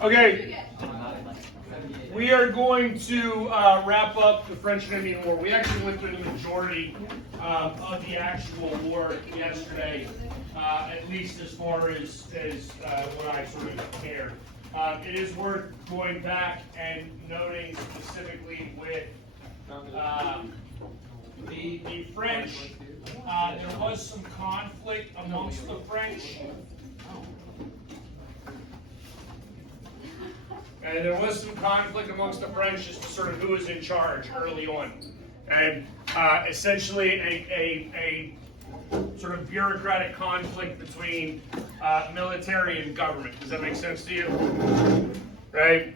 Okay, we are going to wrap up the French and Indian War. We actually went through the majority of the actual war yesterday, at least as far as what I sort of care. It is worth going back and noting specifically with the French. There was some conflict amongst the French. And there was some conflict amongst the French as to sort of who was in charge early on. And essentially a sort of bureaucratic conflict between military and government. Does that make sense to you? Right?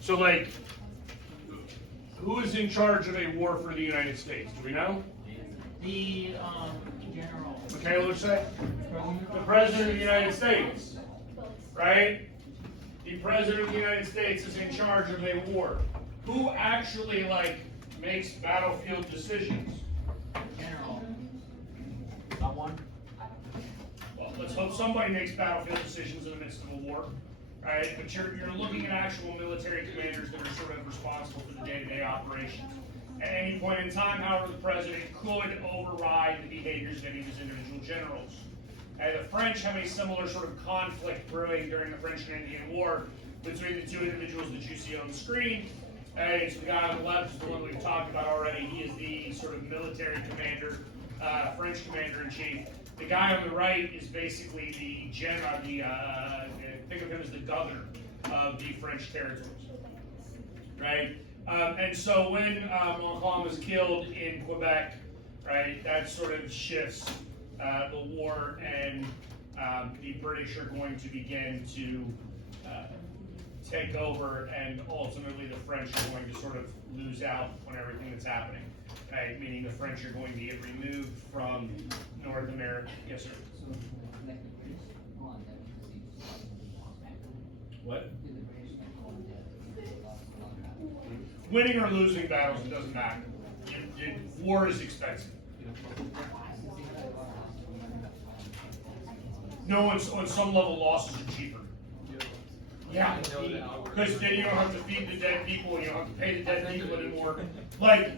So, like, who is in charge of a war for the United States? Do we know? The general. Michaela would say? The President of the United States. Right? The President of the United States is in charge of a war. Who actually, like, makes battlefield decisions? General. Someone. Well, let's hope somebody makes battlefield decisions in the midst of a war, right? But you're looking at actual military commanders that are sort of responsible for the day-to-day operations. At any point in time, however, the president could override the behaviors of any of his individual generals. The French have a similar sort of conflict brewing during the French and Indian War between the two individuals that you see on the screen. So the guy on the left is the one we've talked about already. He is the sort of military commander, French commander-in-chief. The guy on the right is basically the general, think of him as the governor of the French territories, right? And so when Montcalm was killed in Quebec, right, that sort of shifts the war, and the British are going to begin to take over, and ultimately the French are going to sort of lose out on everything that's happening. Right? Meaning the French are going to get removed from North America. Yes, sir. What? Winning or losing battles, it doesn't matter. War is expensive. No, on some level, losses are cheaper. Yeah, because then you don't have to feed the dead people, and you don't have to pay the dead people anymore. Like,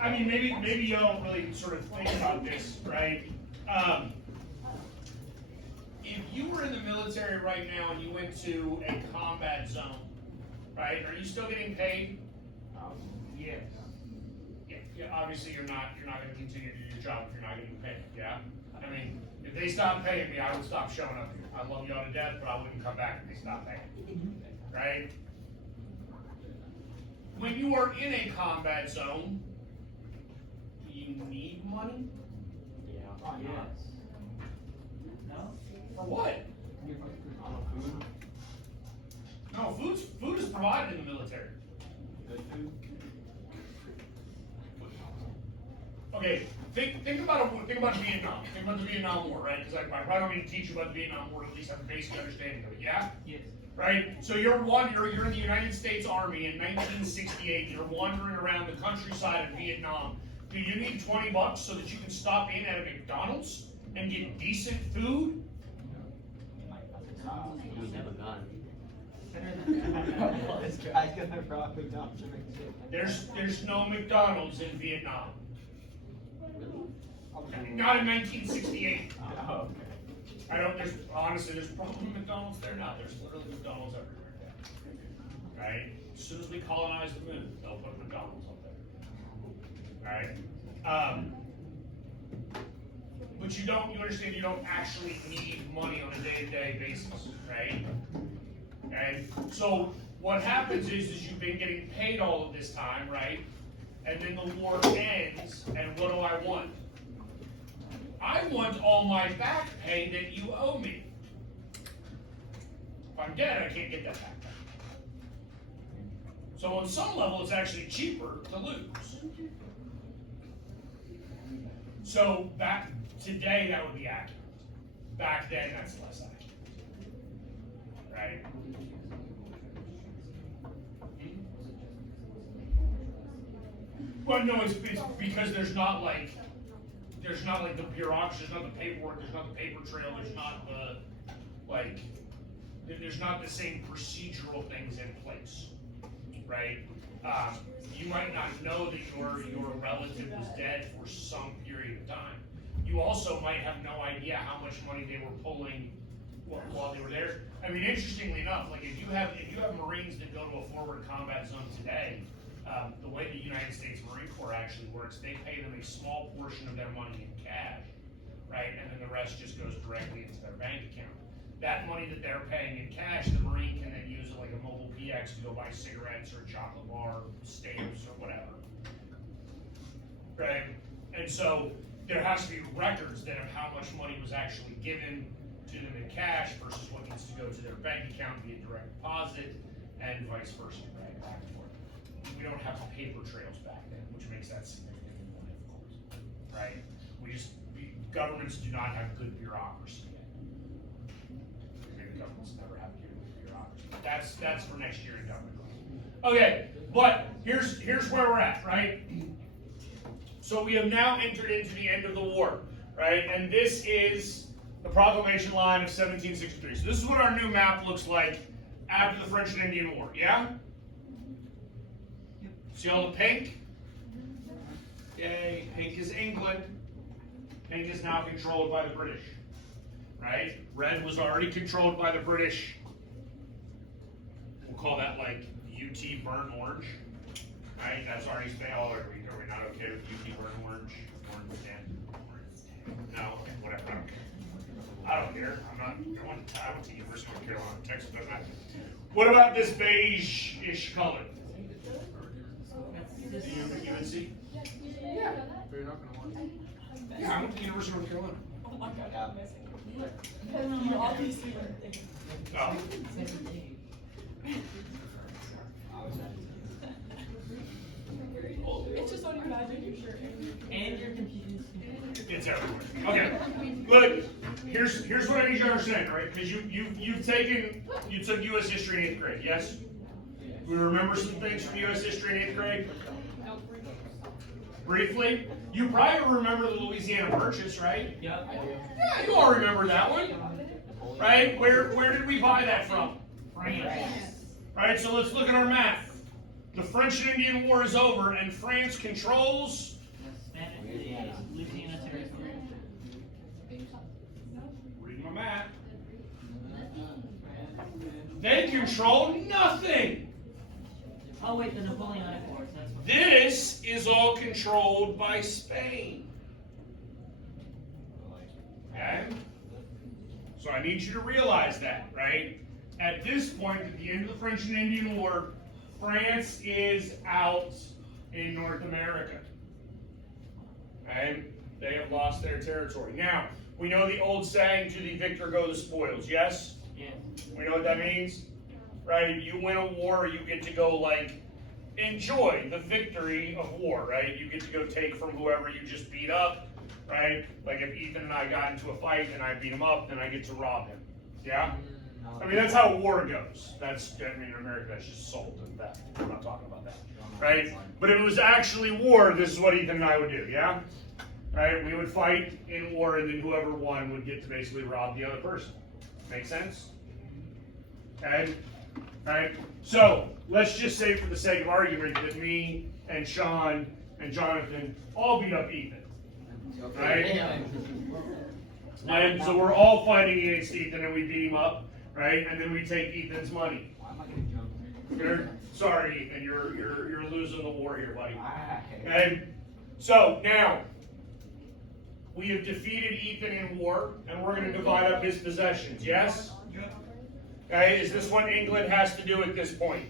I mean, maybe you don't really sort of think about this, right? If you were in the military right now and you went to a combat zone, right? Are you still getting paid? Yes. Yeah, obviously you're not going to continue to do your job if you're not getting paid. Yeah. I mean, if they stopped paying me, I would stop showing up here. I love y'all to death, but I wouldn't come back if they stopped paying. Right? When you are in a combat zone, do you need money? Yeah. Yes. No? For what? Food. No, food is provided in the military. Good food. Okay, think about Vietnam. Think about the Vietnam War, right? Because I probably don't need to teach you about the Vietnam War, at least have a basic understanding of it. Yeah. Yes. Right? So you're in the United States Army in 1968. You're wandering around the countryside of Vietnam. Do you need $20 so that you can stop in at a McDonald's and get decent food? We have a gun. This guy's gonna rock McDonald's. There's no McDonald's in Vietnam. Really? Not in 1968. Oh, okay. There's probably McDonald's there now. There's literally McDonald's everywhere. Right? As soon as we colonize the moon, they'll put McDonald's up there. Right? But you understand you don't actually need money on a day-to-day basis, right? Okay? So what happens is you've been getting paid all of this time, right? And then the war ends, and what do I want? I want all my back pay that you owe me. If I'm dead, I can't get that back. So on some level, it's actually cheaper to lose. So back today, that would be accurate. Back then, that's less accurate. Right? Well, no, it's because there's not like the bureaucracy, there's not the paperwork, there's not the paper trail, there's not the, like, there's not the same procedural things in place, right? You might not know that your relative was dead for some period of time. You also might have no idea how much money they were pulling while they were there. I mean, interestingly enough, like if you have Marines that go to a forward combat zone today, the way the United States Marine Corps actually works, they pay them a small portion of their money in cash, right? And then the rest just goes directly into their bank account. That money that they're paying in cash, the Marine can then use it like a mobile PX to go buy cigarettes or a chocolate bar, stamps or whatever, right? And so there has to be records then of how much money was actually given to them in cash versus what needs to go to their bank account via direct deposit and vice versa, right? Back and forth. We don't have the paper trails back then, which makes that significantly more difficult, right? Governments do not have good bureaucracy yet. Maybe governments never have good bureaucracy. That's for next year in government. Okay, but here's where we're at, right? So we have now entered into the end of the war, right? And this is the proclamation line of 1763. So this is what our new map looks like after the French and Indian War, yeah? See all the pink? Yay, pink is England. Pink is now controlled by the British, right? Red was already controlled by the British. We'll call that like UT burnt orange, right? That's already spelled. Oh, are we not okay with UT burnt orange? Orange tan? No, okay, whatever. I don't care. I went to University of North Carolina, Texas, doesn't matter. What about this beige-ish color? UNC? Yeah. You're not gonna want it. Yeah, I went to the University of North Carolina. You obviously were thinking. Oh. It's just on your badge your shirt. And you're confused. It's everywhere. Okay. Look, here's what I need you to understand, right? Because you took U.S. history in 8th grade, yes? We remember some things from U.S. history in 8th grade? Briefly, you probably remember the Louisiana Purchase, right? Yep. Yeah, you all remember that one, right? Where did we buy that from? France. Right, so let's look at our map. The French and Indian War is over, and France controls Spanish, Louisiana territory. read my map. They control nothing. Oh wait, the Napoleonic Wars. That's what. This is all controlled by Spain. Okay? So I need you to realize that, right? At this point, at the end of the French and Indian War, France is out in North America. And they have lost their territory. Now, we know the old saying, to the victor go the spoils, yes? Yeah. We know what that means? Right? You win a war, you get to go, like, enjoy the victory of war, right? You get to go take from whoever you just beat up, right? Like if Ethan and I got into a fight and I beat him up, then I get to rob him. Yeah? I mean, that's how war goes. In America, that's just assault and theft. We're not talking about that, right? But if it was actually war, this is what Ethan and I would do, yeah? Right? We would fight in war, and then whoever won would get to basically rob the other person. Make sense? Okay? Right? So, let's just say for the sake of argument that me and Sean and Jonathan all beat up Ethan. Right? And so we're all fighting against Ethan and we beat him up, right? And then we take Ethan's money. Sorry, Ethan, you're losing the war here, buddy. Okay? So now we have defeated Ethan in war, and we're going to divide up his possessions. Yes? Okay, is this what England has to do at this point?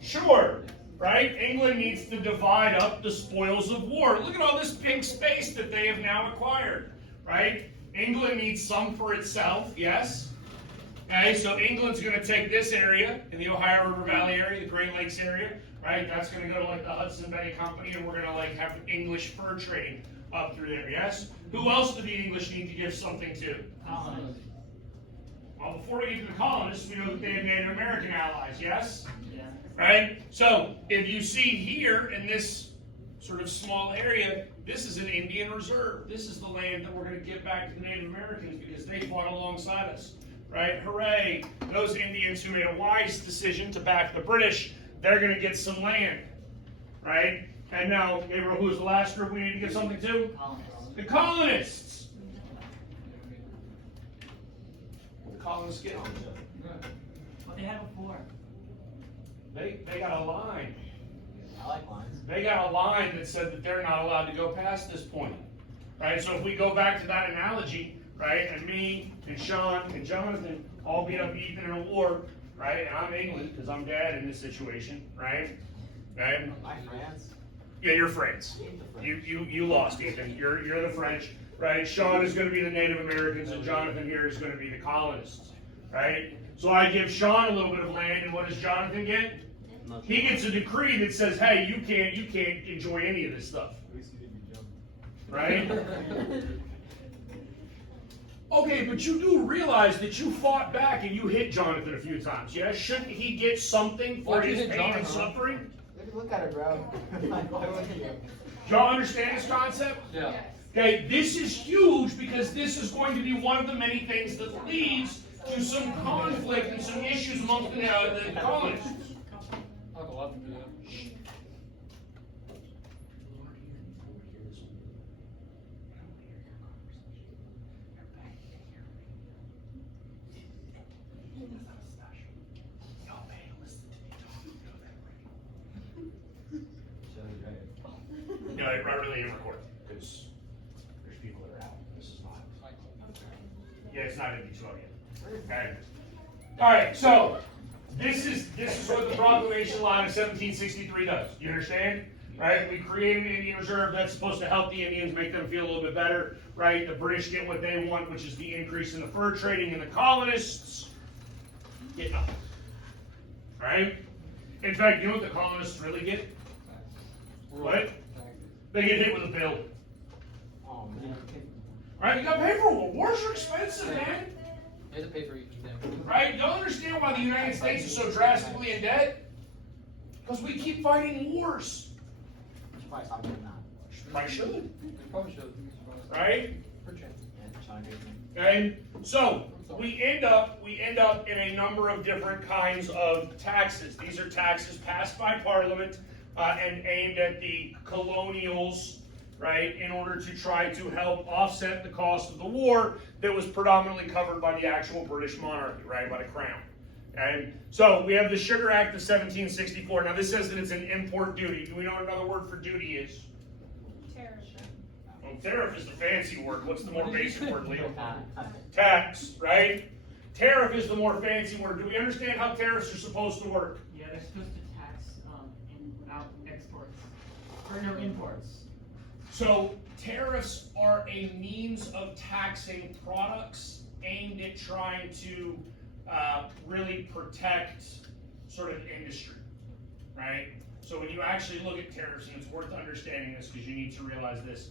Sure, right? England needs to divide up the spoils of war. Look at all this pink space that they have now acquired, right? England needs some for itself, yes? Okay, so England's going to take this area in the Ohio River Valley area, the Great Lakes area, right? That's going to go to like the Hudson Bay Company, and we're going to like have English fur trade up through there, yes? Who else do the English need to give something to? Colonists. Well, before we get to the colonists, we know that they had Native American allies, yes? Yeah. Right? So, if you see here in this sort of small area, this is an Indian reserve. This is the land that we're going to give back to the Native Americans because they fought alongside us. right? Hooray! Those Indians who made a wise decision to back the British, they're going to get some land, right? And now, Gabriel, who's the last group we need to give something to? Colonists. The colonists. The colonists get on. What they had before. They got a line. I like lines. They got a line that said that they're not allowed to go past this point, right? So if we go back to that analogy, right, and me and Sean and Jonathan all beat up Ethan in a war, right, and I'm England because I'm dad in this situation, right? Okay? My France. Yeah, you're France. You lost, Ethan. You're the French, right? Sean is going to be the Native Americans, and Jonathan here is going to be the colonists, right? So I give Sean a little bit of land, and what does Jonathan get? He gets a decree that says, hey, you can't enjoy any of this stuff. Right? Okay, but you do realize that you fought back and you hit Jonathan a few times, yeah? Shouldn't he get something for Why'd you his hit pain and Jonathan? suffering? Look at it, bro. Like, why would you? Y'all understand this concept? Yeah. Okay, this is huge because this is going to be one of the many things that leads to some conflict and some issues amongst the colonists. I'll go up and do that. No, I really am recording because there's people that are out. This is not. Yeah, it's not in Detroit yet. Okay. All right, so this is what the Proclamation Line of 1763 does. You understand? Right? We created an Indian Reserve that's supposed to help the Indians, make them feel a little bit better. Right? The British get what they want, which is the increase in the fur trading, and the colonists get nothing. Right? In fact, you know what the colonists really get? What? They get hit with a bill. Oh, man. Right? You got to pay for war. Wars are expensive, man. You have to pay for each thing. Right? Don't understand why the United States is so drastically in debt? Because we keep fighting wars. You should probably stop doing that. Probably should. You probably should. Right? For chance. Yeah, Sean Grayson. And so we end up in a number of different kinds of taxes. These are taxes passed by Parliament and aimed at the colonials, right, in order to try to help offset the cost of the war that was predominantly covered by the actual British monarchy, right, by the crown. And so we have the Sugar Act of 1764. Now this says that it's an import duty. Do we know what another word for duty is? Well, tariff is the fancy word. What's the more basic word, Leo? Tax, right? Tariff is the more fancy word. Do we understand how tariffs are supposed to work? Yeah, they're supposed to tax exports. Or no, imports. So tariffs are a means of taxing products aimed at trying to really protect sort of industry, right? So when you actually look at tariffs, and it's worth understanding this because you need to realize this,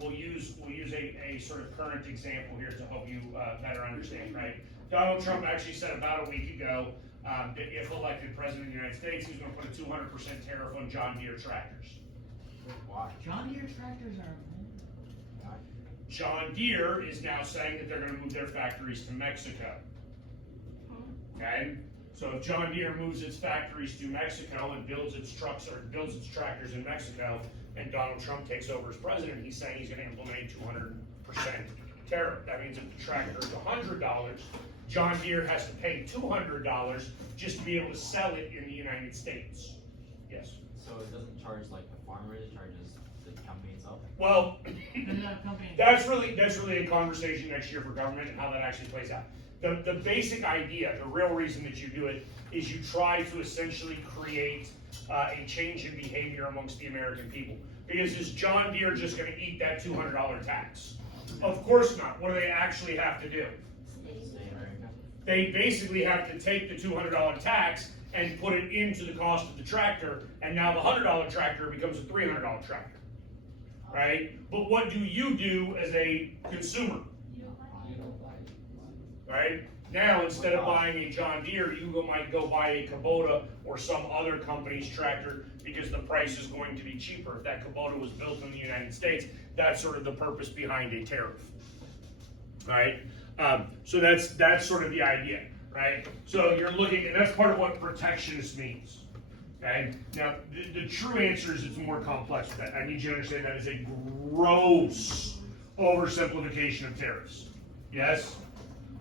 we'll use a sort of current example here to help you better understand, right? Donald Trump actually said about a week ago that if elected president of the United States, he was going to put a 200% tariff on John Deere tractors. Why? John Deere tractors are. John Deere is now saying that they're going to move their factories to Mexico. Okay? So if John Deere moves its factories to Mexico and builds its trucks or builds its tractors in Mexico, and Donald Trump takes over as president, he's saying he's going to implement a 200% tariff. That means if the tractor is $100, John Deere has to pay $200 just to be able to sell it in the United States. Yes. So it doesn't charge like the farmer, it charges the company itself? Well, They're not a company. that's really a conversation next year for government and how that actually plays out. The basic idea, the real reason that you do it, is you try to essentially create a change in behavior amongst the American people. Because is John Deere just going to eat that $200 tax? Of course not. What do they actually have to do? Stay in America. They basically have to take the $200 tax and put it into the cost of the tractor, and now the $100 tractor becomes a $300 tractor, right? But what do you do as a consumer? Right? Now, instead of buying a John Deere, you might go buy a Kubota or some other company's tractor because the price is going to be cheaper. If that Kubota was built in the United States, that's sort of the purpose behind a tariff. Right? So that's sort of the idea, right? So you're looking, and that's part of what protectionist means. Okay. Now the true answer is it's more complex than that. I need you to understand that is a gross oversimplification of tariffs. Yes?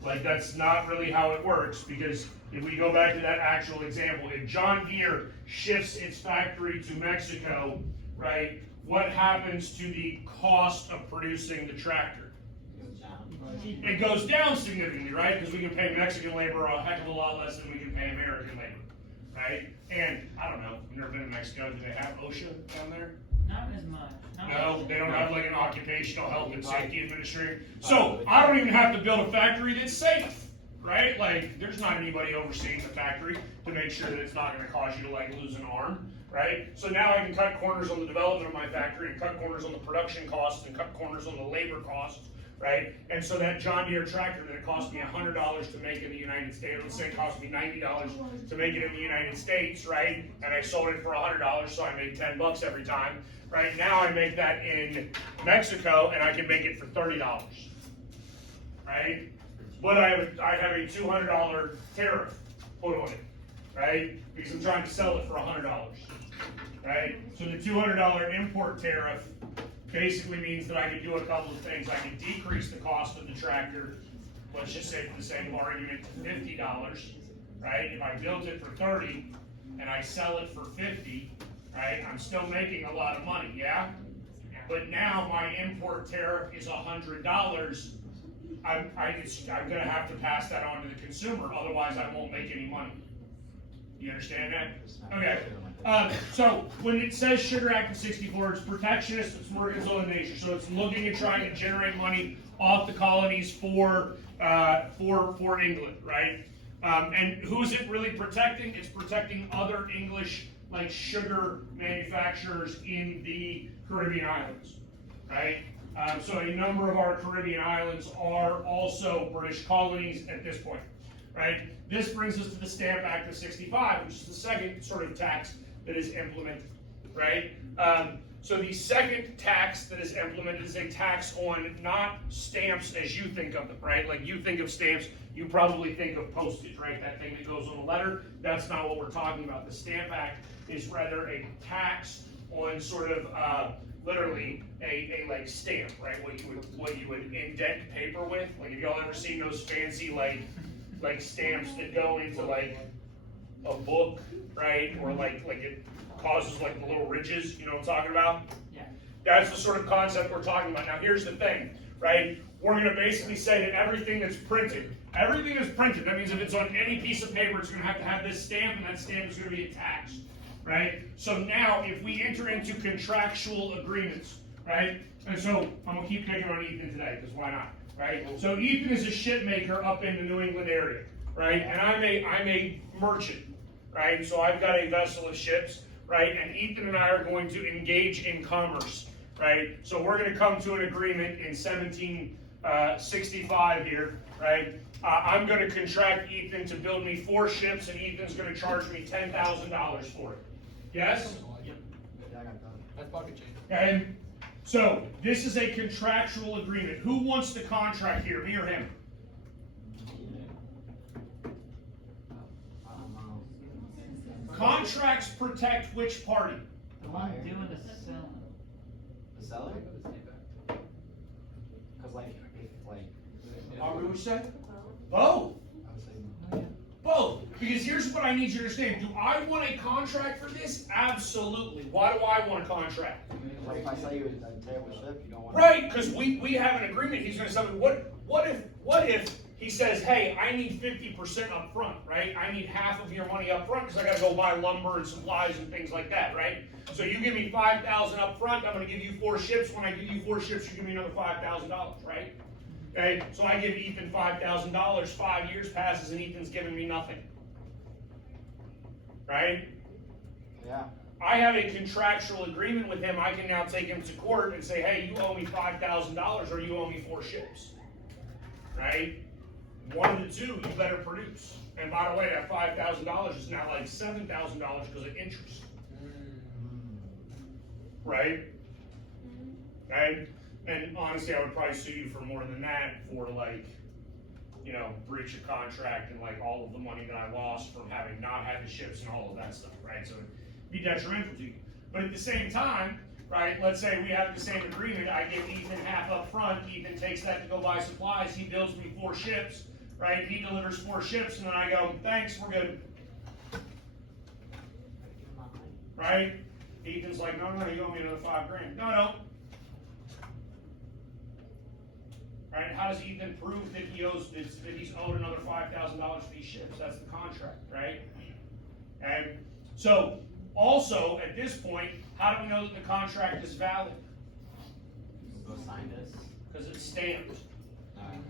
Like that's not really how it works, because if we go back to that actual example, if John Deere shifts its factory to Mexico, right, what happens to the cost of producing the tractor? It goes down significantly, right? Because we can pay Mexican labor a heck of a lot less than we can pay American labor, right? And I don't know, I've never been to Mexico. Do they have OSHA down there? Not as much. Not No, much. they don't have like an occupational health and safety administrator. So I don't even have to build a factory that's safe, right? Like there's not anybody overseeing the factory to make sure that it's not going to cause you to like lose an arm, right? So now I can cut corners on the development of my factory and cut corners on the production costs and cut corners on the labor costs, right? And so that John Deere tractor that it cost me $100 to make in the United States, let's say it cost me $90 to make it in the United States, right? And I sold it for $100, so I made $10 every time. Right now I make that in Mexico and I can make it for $30, right? But I have a $200 tariff put on it, right? Because I'm trying to sell it for $100, right? So the $200 import tariff basically means that I can do a couple of things. I can decrease the cost of the tractor, let's just say for the sake of argument, to $50, right? If I built it for $30 and I sell it for $50, right, I'm still making a lot of money, yeah? But now my import tariff is $100. I'm gonna have to pass that on to the consumer, otherwise I won't make any money. You understand that? Okay. So when it says Sugar Act of '64, it's protectionist, it's mercantile in nature. So it's looking at trying to generate money off the colonies for England, right? And who's it really protecting? It's protecting other English like sugar manufacturers in the Caribbean islands, right? So a number of our Caribbean islands are also British colonies at this point, right? This brings us to the Stamp Act of '65, which is the second sort of tax that is implemented, right? So the second tax that is implemented is a tax on not stamps as you think of them, right? Like you think of stamps, you probably think of postage, right? That thing that goes on a letter. That's not what we're talking about. The Stamp Act is rather a tax on sort of literally a like stamp, right? What you would indent paper with. Like have y'all ever seen those fancy like stamps that go into like a book, right? Or like it causes like the little ridges, you know what I'm talking about? Yeah. That's the sort of concept we're talking about. Now here's the thing, right? We're gonna basically say that everything that's printed, that means if it's on any piece of paper, it's gonna have this stamp, and that stamp is gonna be attached, right? So now if we enter into contractual agreements, right? And so I'm gonna keep picking on Ethan today, because why not, right? So Ethan is a ship maker up in the New England area, right? And I'm a merchant, right? So I've got a vessel of ships, right? And Ethan and I are going to engage in commerce, right? So we're going to come to an agreement in 1765 here, right? I'm going to contract Ethan to build me 4 ships, and Ethan's going to charge me $10,000 for it. Yes? That's pocket change. And so this is a contractual agreement. Who wants the contract here, me or him? Contracts protect which party? The one doing the selling. The seller? Cause like, What you say? Both. I would say, Both. Because here's what I need you to understand. Do I want a contract for this? Absolutely. Why do I want a contract? like if I sell you a terrible ship, you don't want. Right, because we have an agreement. He's going to sell me. What if he says, hey, I need 50% up front, right? I need half of your money up front because I got to go buy lumber and supplies and things like that, right? So you give me $5,000 up front. I'm going to give you 4 ships. When I give you 4 ships, you give me another $5,000, right? Okay, so I give Ethan $5,000. 5 years passes and Ethan's giving me nothing, right? Yeah. I have a contractual agreement with him. I can now take him to court and say, hey, you owe me $5,000 or you owe me 4 ships, right? One of the two, you better produce. And by the way, that $5,000 is now like $7,000 because of interest, right? And honestly, I would probably sue you for more than that for like breach of contract and like all of the money that I lost from having not had the ships and all of that stuff, right? So it'd be detrimental to you. But at the same time, right, let's say we have the same agreement, I give Ethan half up front, Ethan takes that to go buy supplies, he builds me 4 ships, right? He delivers 4 ships, and then I go, thanks, we're good, right? Ethan's like, no, you owe me another $5,000. No. Right? How does Ethan prove that he's owed another $5,000 for these ships? That's the contract, right? And so, also at this point, how do we know that the contract is valid? Go sign this. Because it's stamped. Alright.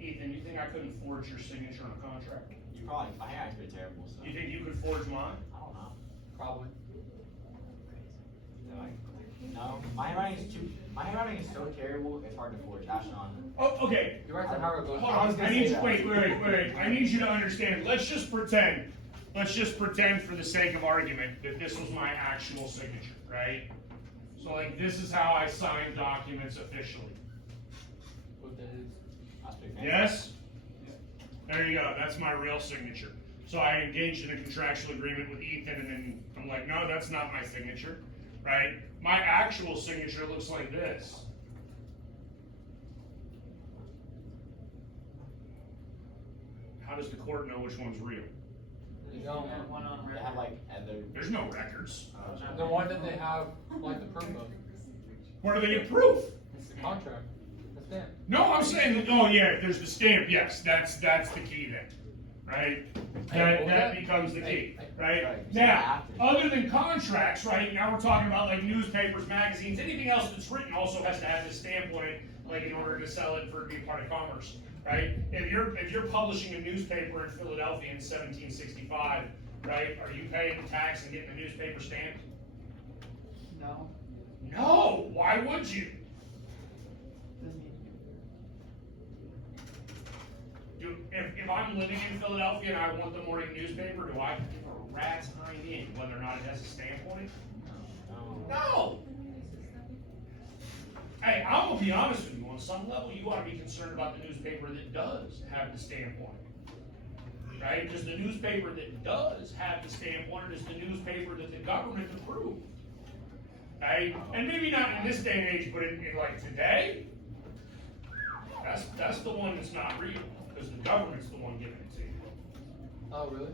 Ethan, you think I couldn't forge your signature on a contract? You probably, I think I could terrible, so. You think you could forge mine? I don't know. Probably. They're like, no, my handwriting is so terrible, it's hard to forge. Ask Sean. Oh, okay. You write the hieroglyphs. Hold on. I need you, wait. I need you to understand. Let's just pretend for the sake of argument that this was my actual signature, right? So like, this is how I sign documents officially. What that is. That's pretty fancy. Yes? There you go. That's my real signature. So I engaged in a contractual agreement with Ethan, and then I'm like, no, that's not my signature, right? My actual signature looks like this. How does the court know which one's real? You don't. They have like other. There's no records. The one that they have, like the proof of. Where do they get proof? It's the contract. The stamp. No, I'm saying, oh yeah, there's the stamp, yes, that's the key then, right? That becomes the key, right? Right. Now, other than contracts, right, now we're talking about like newspapers, magazines, anything else that's written also has to have this stamp on it, like in order to sell it for it to be part of commerce, right? If you're publishing a newspaper in Philadelphia in 1765, right, are you paying the tax and getting the newspaper stamped? No. No, why would you? If I'm living in Philadelphia and I want the morning newspaper, do I give a rat's hind in whether or not it has a stamp on it? No! Hey, I'm gonna be honest with you, on some level, you ought to be concerned about the newspaper that does have the stamp on it. Right? Because the newspaper that does have the stamp on it is the newspaper that the government approved. Right? And maybe not in this day and age, but in like today, that's the one that's not real. Because the government's the one giving it to you. Oh, really?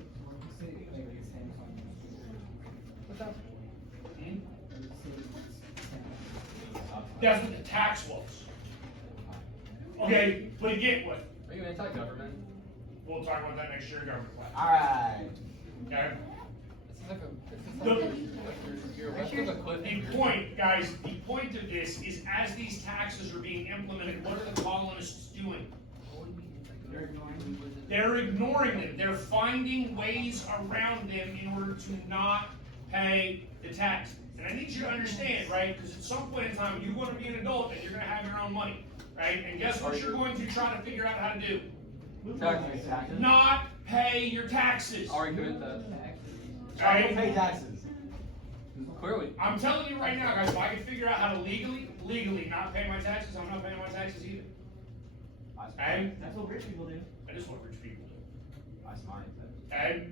What's that? That's what the tax was. Okay, but again, what? Are you anti-government? We'll talk about that next year in government class. Alright. Okay? This is like a cliff. The point, guys, the point of this is as these taxes are being implemented, what are the colonists doing? They're ignoring them. They're finding ways around them in order to not pay the tax. And I need you to understand, right? Because at some point in time, you want to be an adult and you're going to have your own money, right? And guess what you're going to try to figure out how to do? Taxes. Not pay your taxes. Already commit that. I don't pay taxes. Clearly. I'm telling you right now, guys, if I can figure out how to legally not pay my taxes, I'm not paying my taxes either. Okay? That's what rich people do. That is what rich people do. That's smart. Okay?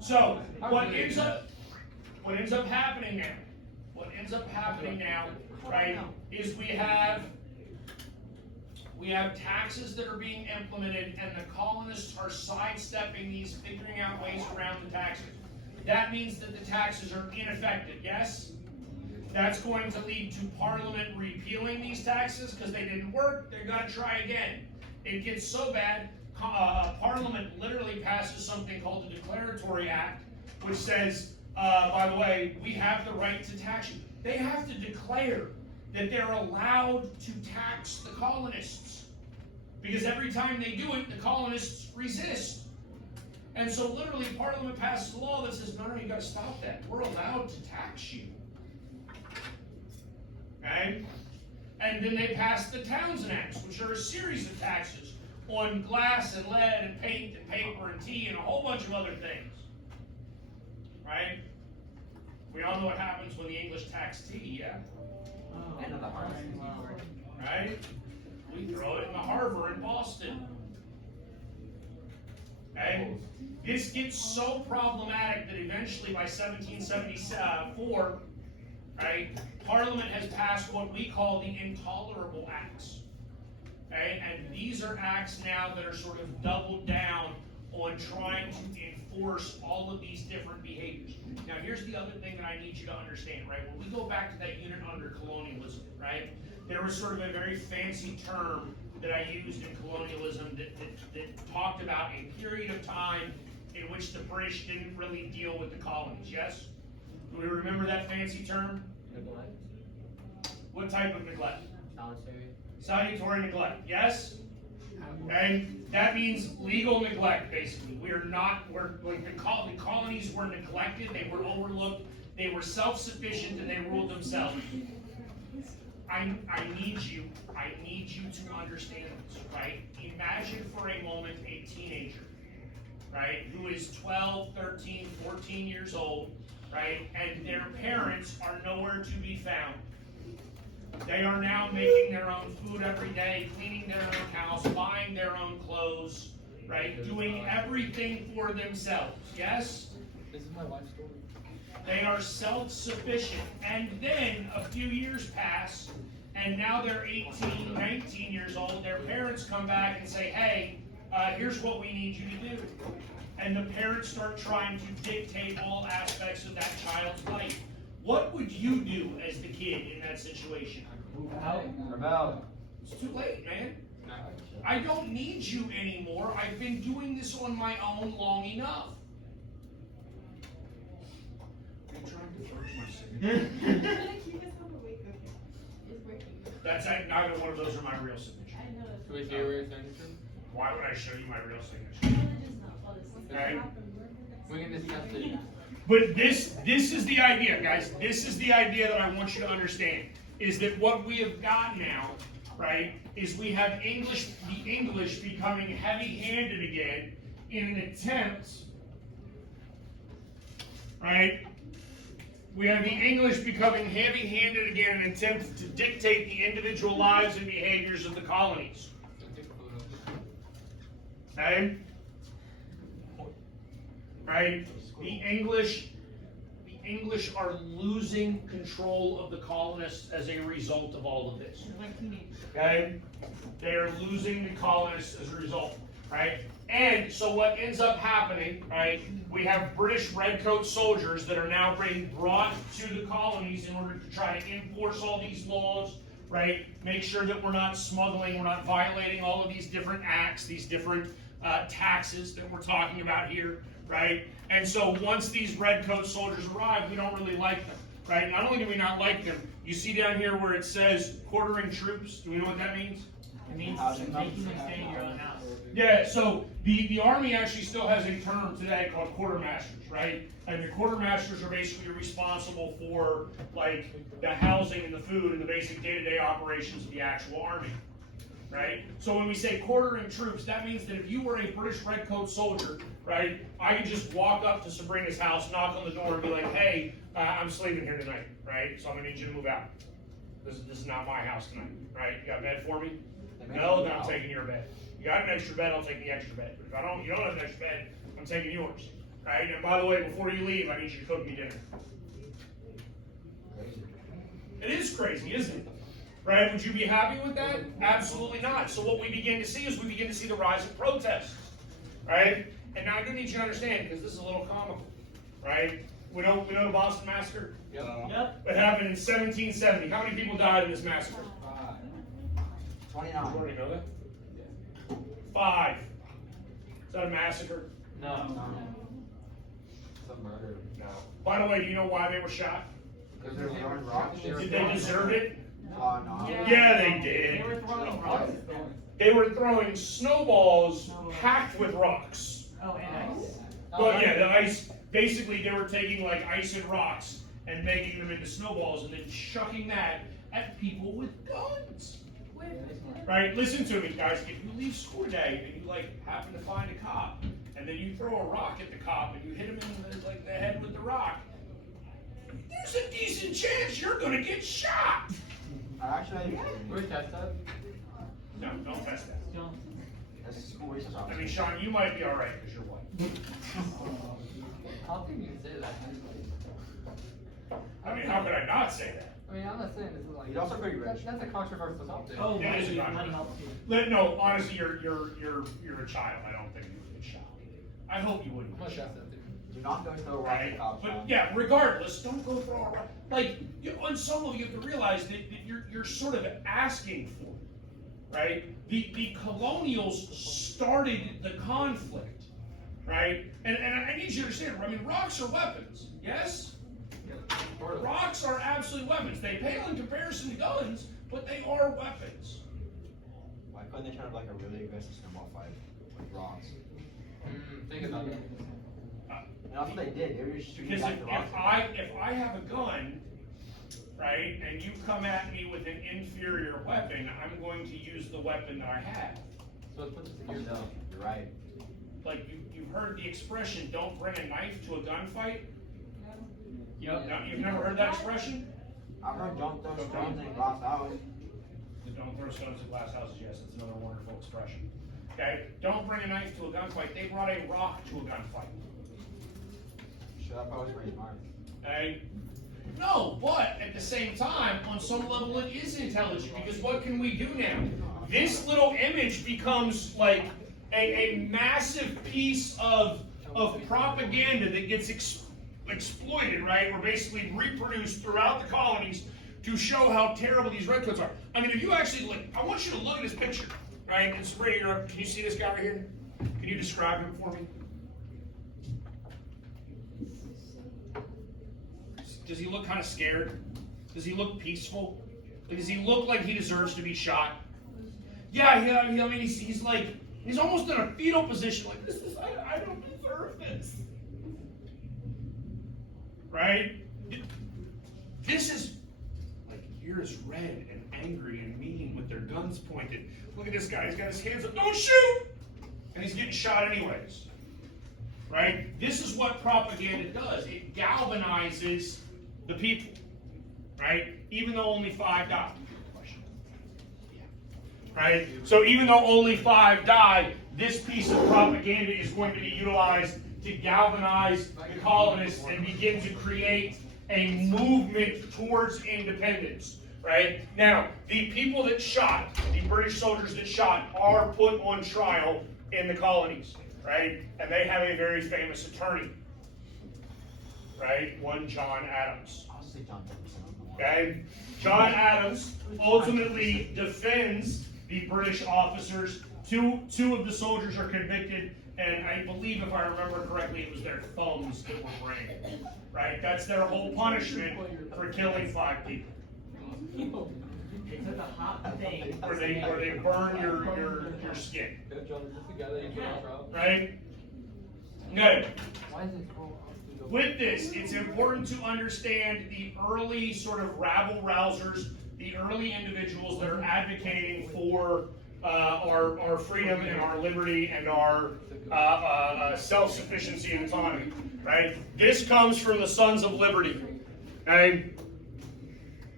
So, what ends up happening now, right, is we have taxes that are being implemented and the colonists are sidestepping these, figuring out ways around the taxes. That means that the taxes are ineffective, yes? That's going to lead to Parliament repealing these taxes because they didn't work, they're gonna try again. It gets so bad, Parliament literally passes something called the Declaratory Act, which says, by the way, we have the right to tax you. They have to declare that they're allowed to tax the colonists. Because every time they do it, the colonists resist. And so literally Parliament passes a law that says, no, you gotta stop that. We're allowed to tax you. Okay? And then they pass the Townshend Acts, which are a series of taxes on glass and lead and paint and paper and tea and a whole bunch of other things. Right? We all know what happens when the English tax tea, yeah? End of the harvest. right? We throw it in the harbor in Boston. Okay? This gets so problematic that eventually by 1774, right, Parliament has passed what we call the Intolerable Acts. Okay? And these are acts now that are sort of doubled down on trying to enforce all of these different behaviors. Now, here's the other thing that I need you to understand, right? When we go back to that unit under colonialism, right, there was sort of a very fancy term that I used in colonialism that talked about a period of time in which the British didn't really deal with the colonies, yes? Do we remember that fancy term? Neglect. What type of neglect? Solitary. Salutary neglect, yes? Okay, that means legal neglect, basically. We're like the colonies were neglected, they were overlooked, they were self-sufficient, and they ruled themselves. I need you to understand this, right? Imagine for a moment a teenager, right, who is 12, 13, 14 years old, right, and their parents are nowhere to be found. They are now making their own food every day, cleaning their own house, buying their own clothes, right? Doing everything for themselves, yes? This is my life story. They are self-sufficient. And then a few years pass, and now they're 18, 19 years old. Their parents come back and say, hey, here's what we need you to do. And the parents start trying to dictate all aspects of that child's life. What would you do as the kid in that situation? Move out. Rebel. It's too late, man. I don't need you anymore. I've been doing this on my own long enough. Are you trying to forge my signature? I'm gonna keep us on awake, okay? It's working. That's neither one of those are my real signature. I know. Should we see your signature? Why would I show you my real signature? Okay. We can discuss it. But this is the idea, guys. This is the idea that I want you to understand. Is that what we have got now, right, is we have the English becoming heavy-handed again in an attempt, right? We have the English becoming heavy-handed again in an attempt to dictate the individual lives and behaviors of the colonies. Okay? Right? The English are losing control of the colonists as a result of all of this. Okay? They are losing the colonists as a result, right? And so what ends up happening, right, we have British redcoat soldiers that are now being brought to the colonies in order to try to enforce all these laws, right? Make sure that we're not smuggling, we're not violating all of these different acts, these different taxes that we're talking about here, right? And so once these redcoat soldiers arrive, we don't really like them, right? Not only do we not like them, you see down here where it says quartering troops. Do we know what that means? It means making them stay in your own house. Yeah, so the Army actually still has a term today called quartermasters, right? And the quartermasters are basically responsible for, like, the housing and the food and the basic day-to-day operations of the actual Army, right? So when we say quartering troops, that means that if you were a British redcoat soldier, right, I could just walk up to Sabrina's house, knock on the door, and be like, hey, I'm sleeping here tonight, right? So I'm gonna need you to move out. This is not my house tonight, right? You got a bed for me? No, then I'm taking your bed. You got an extra bed, I'll take the extra bed. But if you don't have an extra bed, I'm taking yours, right? And by the way, before you leave, I need you to cook me dinner. It is crazy, isn't it? Right? Would you be happy with that? Absolutely not. So what we begin to see is the rise of protests, right? And now I do need you to understand, because this is a little comical, right? We know the Boston Massacre? Yep. It happened in 1770. How many people died in this massacre? 29. You already know that? 5. Is that a massacre? No. It's a murder. No. By the way, do you know why they were shot? Because they're throwing rocks. Did they deserve it? No. Yeah, they did. They were throwing rocks. They were throwing snowballs packed with rocks. Oh, and ice. But yeah, the ice, basically they were taking like ice and rocks and making them into snowballs and then chucking that at people with guns. Right? Listen to me, guys. If you leave school today and you like happen to find a cop and then you throw a rock at the cop and you hit him in the head with the rock, there's a decent chance you're gonna get shot. Actually, Where's test that? No, don't test that. Don't. that's a school resource I officer. mean, Sean, you might be alright because you're white. How can you say that? I mean, how could I not say that? I mean, I'm not saying this is like. He's also pretty rich. That's a controversial topic. Oh, Yeah, it's money, not. money helps you. No, honestly, you're a child. I don't think you would get shot. I hope you wouldn't I'm get gonna shot. test that dude. Do not go throw a rock Right? at cops. But Sean. yeah, regardless, don't go throw a rock. Like, on some level, you have to realize that you're sort of asking for it, right? The colonials started the conflict, right? And I need you to understand, I mean, rocks are weapons, yes? Rocks are absolutely weapons. They pale in comparison to guns, but they are weapons. Why couldn't they try to have like a really aggressive snowball fight with rocks? Think about that. And that's what they did. They were just shooting Because back the rocks. if I have a gun, right, and you come at me with an inferior weapon, I'm going to use the weapon that I have. So let's put this in your No, you're right. Like, you've heard the expression, don't bring a knife to a gunfight? Yep. No, you've never heard that expression? I've heard don't throw stones in glass house. Don't throw stones at glass houses, yes, that's another wonderful expression. Okay, don't bring a knife to a gunfight, they brought a rock to a gunfight. Sure, that probably was pretty smart. Okay? No, but at the same time, on some level it is intelligent, because what can we do now? This little image becomes like a massive piece of propaganda that gets exploited, right? Or basically reproduced throughout the colonies to show how terrible these redcoats are. I mean, if you actually look, I want you to look at this picture, right? It's right here. Can you see this guy right here? Can you describe him for me? Does he look kind of scared? Does he look peaceful? Does he look like he deserves to be shot? Yeah, I mean, he's like, he's almost in a fetal position, like, I don't deserve this. Right? This is, like, you're as red and angry and mean with their guns pointed. Look at this guy, he's got his hands up, don't shoot! And he's getting shot anyways. Right? This is what propaganda does. It galvanizes the people. Right? Even though only 5 died. Right? So even though only 5 died, this piece of propaganda is going to be utilized to galvanize the colonists and begin to create a movement towards independence. Right? Now, the people that shot, the British soldiers that shot, are put on trial in the colonies. Right? And they have a very famous attorney. Right? One John Adams. I'll say John Jefferson. Okay? John Adams ultimately defends the British officers. Two of the soldiers are convicted, and I believe, if I remember correctly, it was their thumbs that were branded. Right? That's their whole punishment for killing 5 people. It's such a hot thing. Where they burn your skin. John, is this the guy that you put on trial? Right? Good. Why is it so? With this, it's important to understand the early sort of rabble-rousers, the early individuals that are advocating for our freedom and our liberty and our self-sufficiency and autonomy, right? This comes from the Sons of Liberty, okay?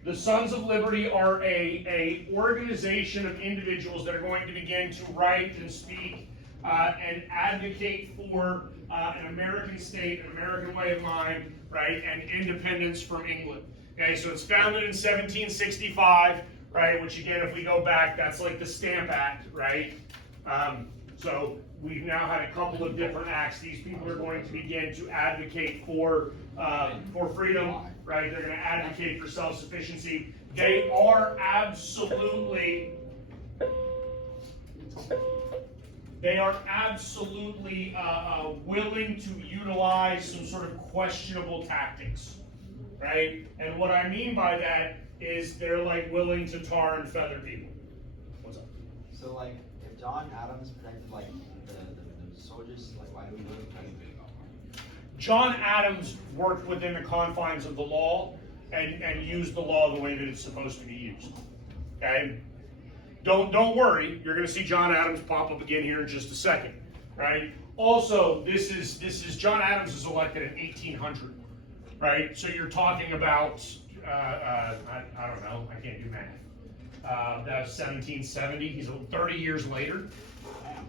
The Sons of Liberty are a organization of individuals that are going to begin to write and speak and advocate for an American state, an American way of mind, right, and independence from England. Okay, so it's founded in 1765, right, which again, if we go back, that's like the Stamp Act, right? So we've now had a couple of different acts. These people are going to begin to advocate for freedom, right? They're going to advocate for self-sufficiency. They are absolutely willing to utilize some sort of questionable tactics, right? And what I mean by that is they're like willing to tar and feather people. What's up? So like, if John Adams protected like the soldiers, like why do we really protect them? John Adams worked within the confines of the law and used the law the way that it's supposed to be used. Okay? Don't worry, you're going to see John Adams pop up again here in just a second, right? Also, this is John Adams was elected in 1800, right? So you're talking about I don't know, I can't do math. That was 1770. He's 30 years later. Damn.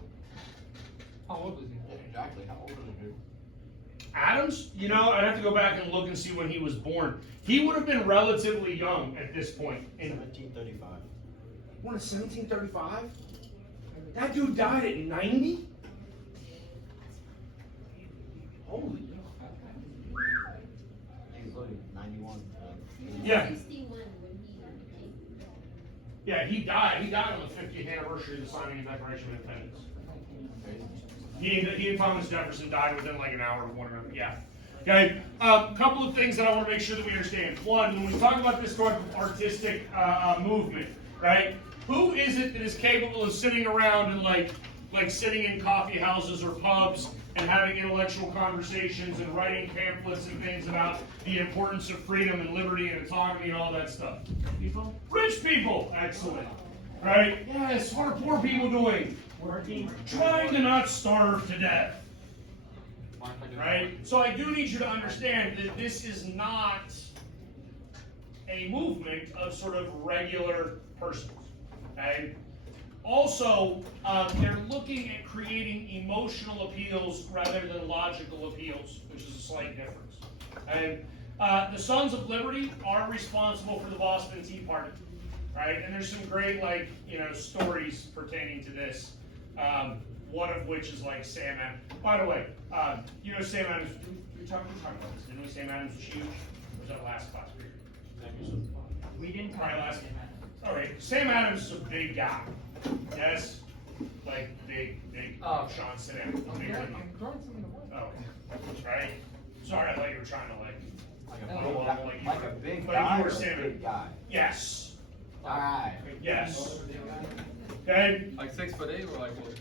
How old was he? Yeah, exactly. How old is he, dude? Adams, you know, I'd have to go back and look and see when he was born. He would have been relatively young at this point. In 1735. what, 1735? That dude died at 90? Holy. He's literally 91. Yeah. 61 when he became. Yeah, he died. He died on the 50th anniversary of the signing of the Declaration of Independence. He and Thomas Jefferson died within like an hour of one another. Yeah. Okay. Couple of things that I want to make sure that we understand. One, when we talk about this sort of artistic movement, right? Who is it that is capable of sitting around and like sitting in coffee houses or pubs and having intellectual conversations and writing pamphlets and things about the importance of freedom and liberty and autonomy and all that stuff? People Rich people. Excellent. Right? Yes. What are poor people doing? working. Trying to not starve to death. Mind if I do Right? So I do need you to understand that this is not a movement of sort of regular persons. Okay? Also, they're looking at creating emotional appeals rather than logical appeals, which is a slight difference. And the Sons of Liberty are responsible for the Boston Tea Party, right? And there's some great, stories pertaining to this. One of which is like Sam Adams. By the way, you know Sam Adams. We talked about this. Didn't we? Sam Adams was huge. Or was that last class period? We didn't talk Right, about last- that. All right. Sam Adams is a big guy. Yes, like big. Oh. Sean, sit down. I'm Big throwing one. something away. Oh, right. Sorry, I thought you were trying to like. Like Oh, a big well, guy. like you Like were- a big but guy you or were a Sam. big guy? Yes. Alright. Yes. Okay. Like 6'8" or like what?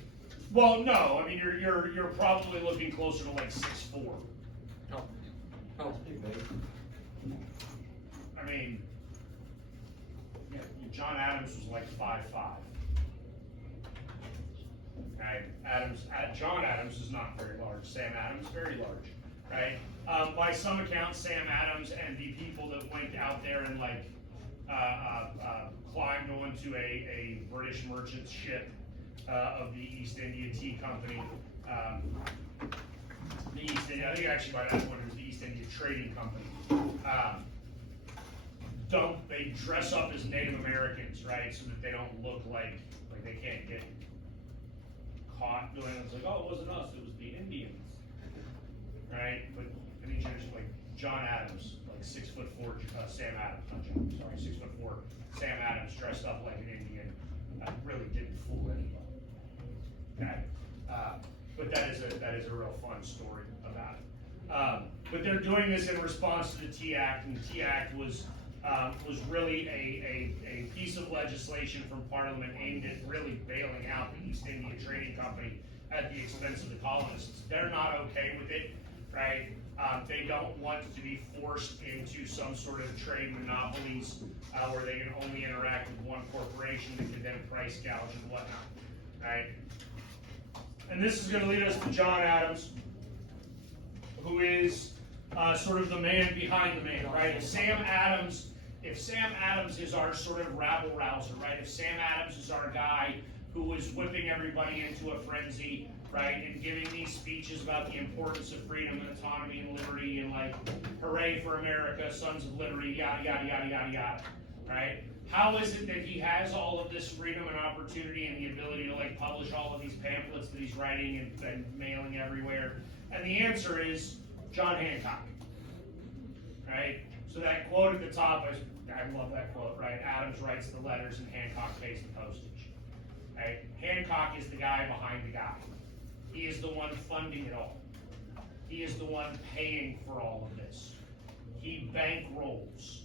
Well, no. I mean, you're probably looking closer to like 6'4". Oh. Oh. That's pretty big. I mean, yeah, John Adams was like 5'5". Right? John Adams is not very large. Sam Adams, very large. Right? By some accounts, Sam Adams and the people that went out there and climbed onto a British merchant ship of the East India Tea Company. The East India, I think actually by that point it was the East India Trading Company. They dress up as Native Americans, right, so that they don't look like they can't get caught doing it. It's like, oh, it wasn't us, it was the Indians, right? But I need you to understand, like John Adams, like 6'4", Sam Adams, not John, sorry, 6'4", Sam Adams dressed up like an Indian, really didn't fool anybody. Okay, but that is a real fun story about it. But they're doing this in response to the Tea Act, and the Tea Act was really a piece of legislation from Parliament aimed at really bailing out the East India Trading Company at the expense of the colonists. They're not okay with it, right? They don't want to be forced into some sort of trade monopolies where they can only interact with one corporation that can then price gouge and whatnot, right? And this is going to lead us to John Adams, who is sort of the man behind the man, right? If Sam Adams is our sort of rabble rouser, right? If Sam Adams is our guy who was whipping everybody into a frenzy, right? And giving these speeches about the importance of freedom and autonomy and liberty and like, hooray for America, Sons of Liberty, yada, yada, yada, yada, yada, right? How is it that he has all of this freedom and opportunity and the ability to like publish all of these pamphlets that he's writing and mailing everywhere? And the answer is John Hancock, right? So that quote at the top, I love that quote, right? Adams writes the letters and Hancock pays the postage, right? Hancock is the guy behind the guy. He is the one funding it all. He is the one paying for all of this. He bankrolls.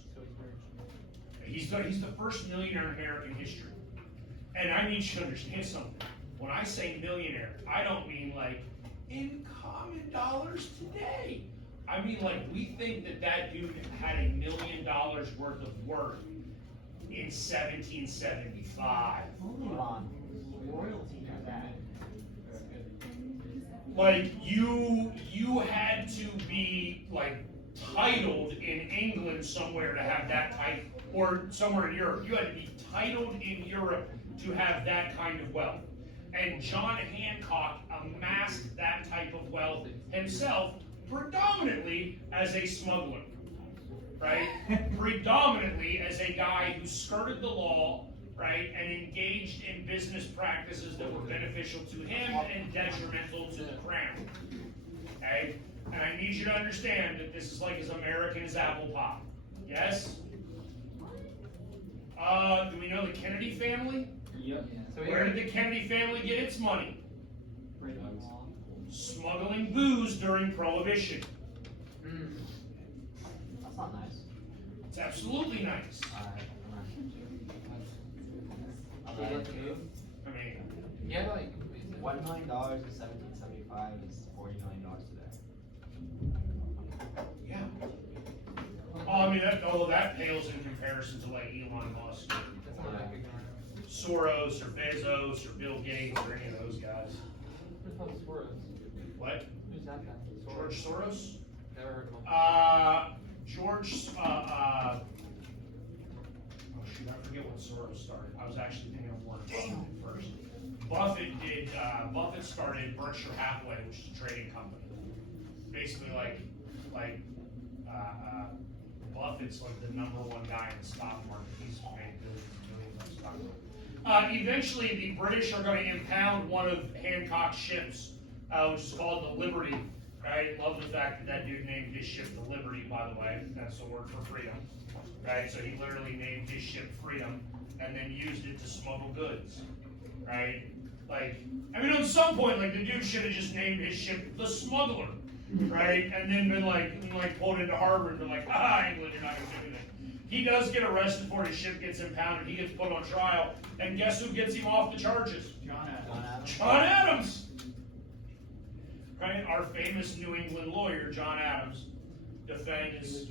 He's the first millionaire in American history. And I need you to understand something. When I say millionaire, I don't mean like in common dollars today. I mean like we think that dude had $1 million worth of worth in 1775. Hold on. Royalty for that. Like you had to be like titled in England somewhere to have that type, or somewhere in Europe. You had to be entitled in Europe to have that kind of wealth. And John Hancock amassed that type of wealth himself, predominantly as a smuggler, right? Predominantly as a guy who skirted the law, right, and engaged in business practices that were beneficial to him and detrimental to the crown. Okay? And I need you to understand that this is like as American as apple pie. Yes? Do we know the Kennedy family? Yep. So Where did the Kennedy family get its money? Right. Smuggling booze during Prohibition. That's not nice. It's absolutely nice. Okay. I mean, Yeah, like. $1 million in 1775 is $40 million today. yeah. Oh, I mean, that pales in comparison to like Elon Musk, That's not that big. Soros, or Bezos, or Bill Gates, or any of those guys. Who's called Soros? What? Who's that guy? George Soros? Never heard of him. George, oh shoot, I forget what Soros started. I was actually thinking of Warren Buffett first. Buffett started Berkshire Hathaway, which is a trading company. Basically Buffett's like the #1 guy in the stock market. He's made billions and billions on the stock market. Eventually, the British are going to impound one of Hancock's ships, which is called the Liberty. Right? Love the fact that dude named his ship the Liberty, by the way. That's the word for freedom. Right? So he literally named his ship Freedom and then used it to smuggle goods. Right? Like, I mean, at some point, like, the dude should have just named his ship the Smuggler. Right? And then been pulled into harbor and been like, England, you're not going to do anything. He does get arrested for it. His ship gets impounded. He gets put on trial. And guess who gets him off the charges? John Adams. John Adams! Right? Our famous New England lawyer, John Adams, defending his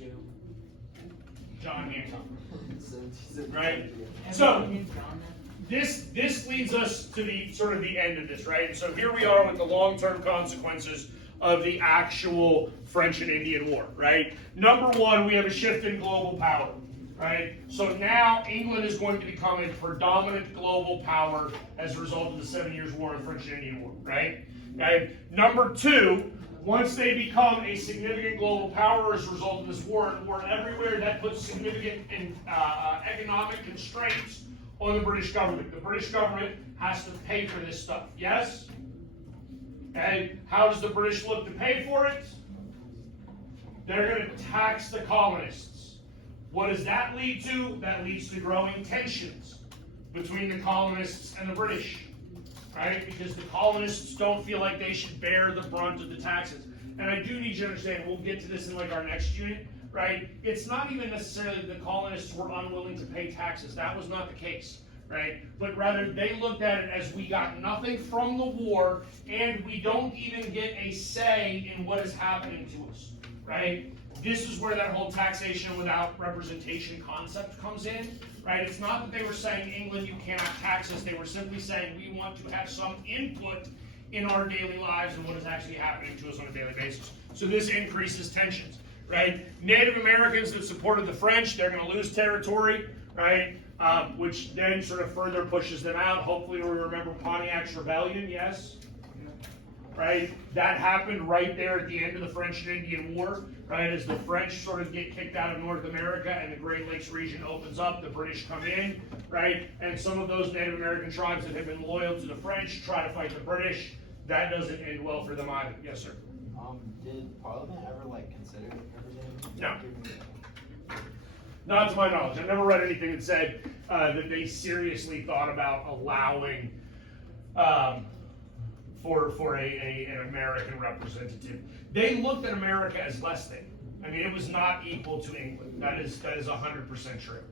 John Hancock. Right? So, this leads us to the sort of the end of this, right? So here we are with the long-term consequences of the actual French and Indian War, right? Number one, we have a shift in global power, right? So now England is going to become a predominant global power as a result of the 7 Years' War and the French and Indian War, right? Okay. Number two, once they become a significant global power as a result of this war and war everywhere, that puts significant economic constraints on the British government. The British government has to pay for this stuff, yes? And how does the British look to pay for it? They're going to tax the colonists. What does that lead to? That leads to growing tensions between the colonists and the British, right? Because the colonists don't feel like they should bear the brunt of the taxes. And I do need you to understand, we'll get to this in like our next unit, right? It's not even necessarily the colonists were unwilling to pay taxes. That was not the case, right? But rather they looked at it as we got nothing from the war and we don't even get a say in what is happening to us, right? This is where that whole taxation without representation concept comes in, right? It's not that they were saying, England, you cannot tax us. They were simply saying, we want to have some input in our daily lives and what is actually happening to us on a daily basis. So this increases tensions, right? Native Americans that supported the French, they're going to lose territory, right? Which then sort of further pushes them out. Hopefully we remember Pontiac's Rebellion, yes? Right? That happened right there at the end of the French and Indian War, right? As the French sort of get kicked out of North America and the Great Lakes region opens up, the British come in, right? And some of those Native American tribes that have been loyal to the French try to fight the British. That doesn't end well for them either. Yes, sir. Did Parliament ever consider everything? No. Not to my knowledge. I've never read anything that said that they seriously thought about allowing for an American representative. They looked at America as less than. I mean, it was not equal to England. That is 100% true,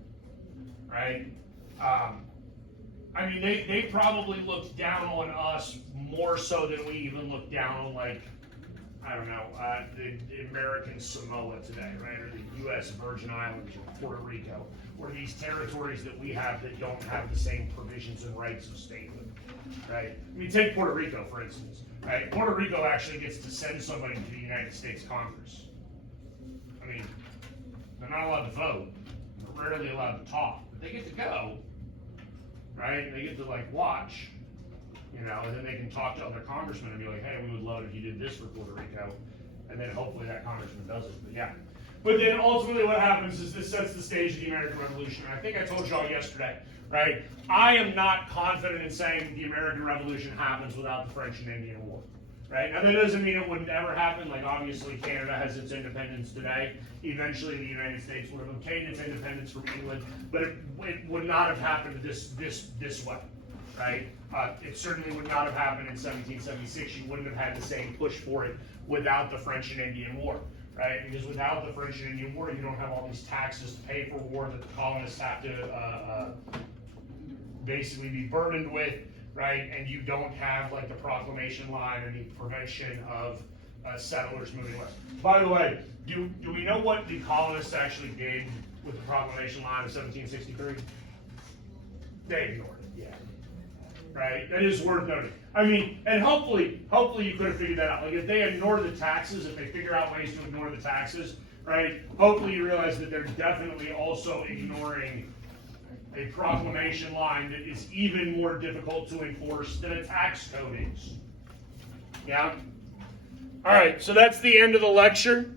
right? I mean, they probably looked down on us more so than we even look down on, I don't know, the American Samoa today, right? Or the U.S. Virgin Islands or Puerto Rico, or these territories that we have that don't have the same provisions and rights of statehood, right? I mean, take Puerto Rico, for instance, right? Puerto Rico actually gets to send somebody to the United States Congress. I mean, they're not allowed to vote. They're rarely allowed to talk, but they get to go, right? They get to like watch, and then they can talk to other congressmen and be like, hey, we would love if you did this for Puerto Rico, and then hopefully that congressman does it, but yeah. But then ultimately what happens is this sets the stage of the American Revolution, and I think I told y'all yesterday, right? I am not confident in saying the American Revolution happens without the French and Indian War. Right? Now that doesn't mean it wouldn't ever happen, like obviously Canada has its independence today. Eventually the United States would have obtained its independence from England, but it would not have happened this way, right? It certainly would not have happened in 1776. You wouldn't have had the same push for it without the French and Indian War, right? Because without the French and Indian War, you don't have all these taxes to pay for war that the colonists have to basically be burdened with. Right, and you don't have like the proclamation line and the prevention of settlers moving west. By the way, do we know what the colonists actually did with the proclamation line of 1763? They ignored it. Yeah. Right. That is worth noting. I mean, and hopefully you could have figured that out. Like if they ignore the taxes, if they figure out ways to ignore the taxes, right? Hopefully you realize that they're definitely also ignoring a proclamation line that is even more difficult to enforce than a tax code is. Yeah? All right, so that's the end of the lecture.